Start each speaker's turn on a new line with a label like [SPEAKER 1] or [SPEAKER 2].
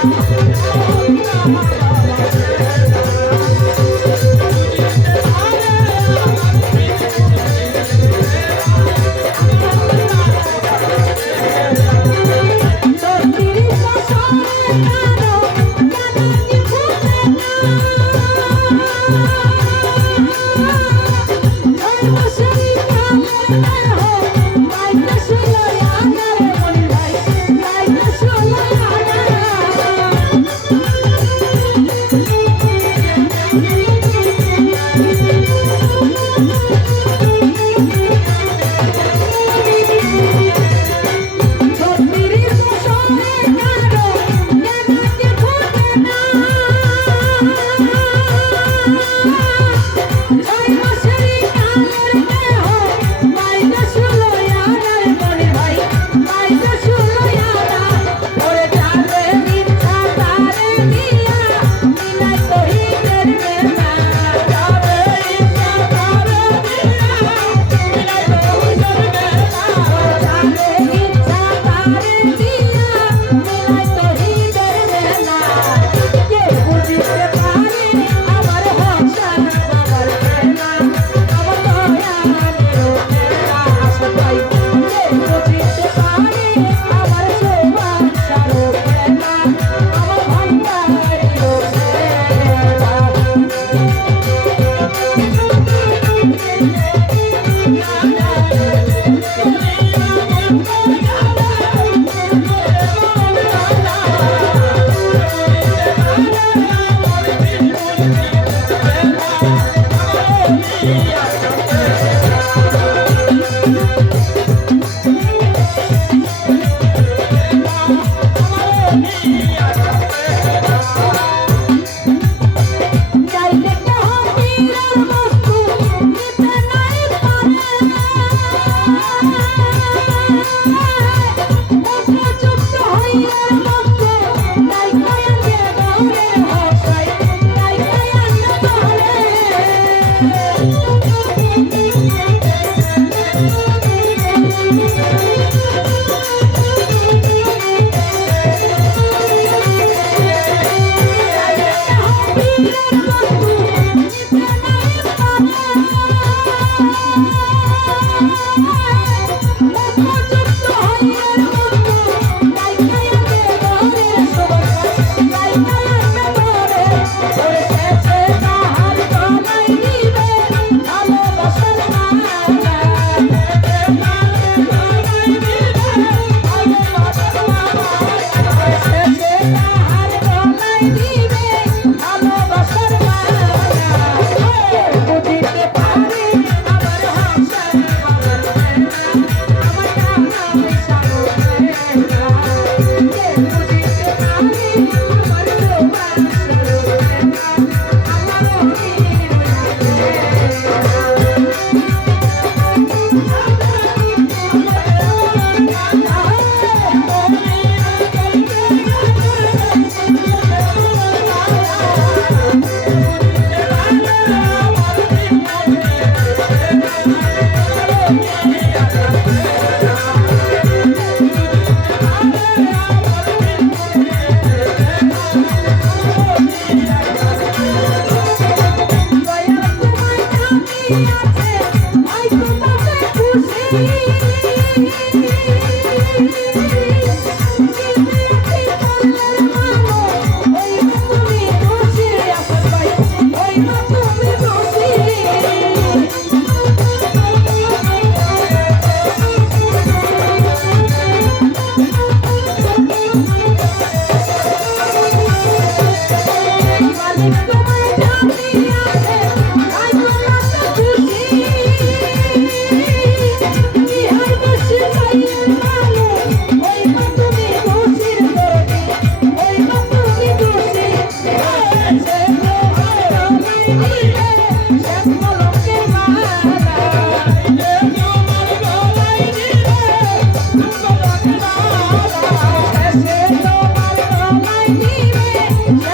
[SPEAKER 1] Oh, my God. Yeah. yeah.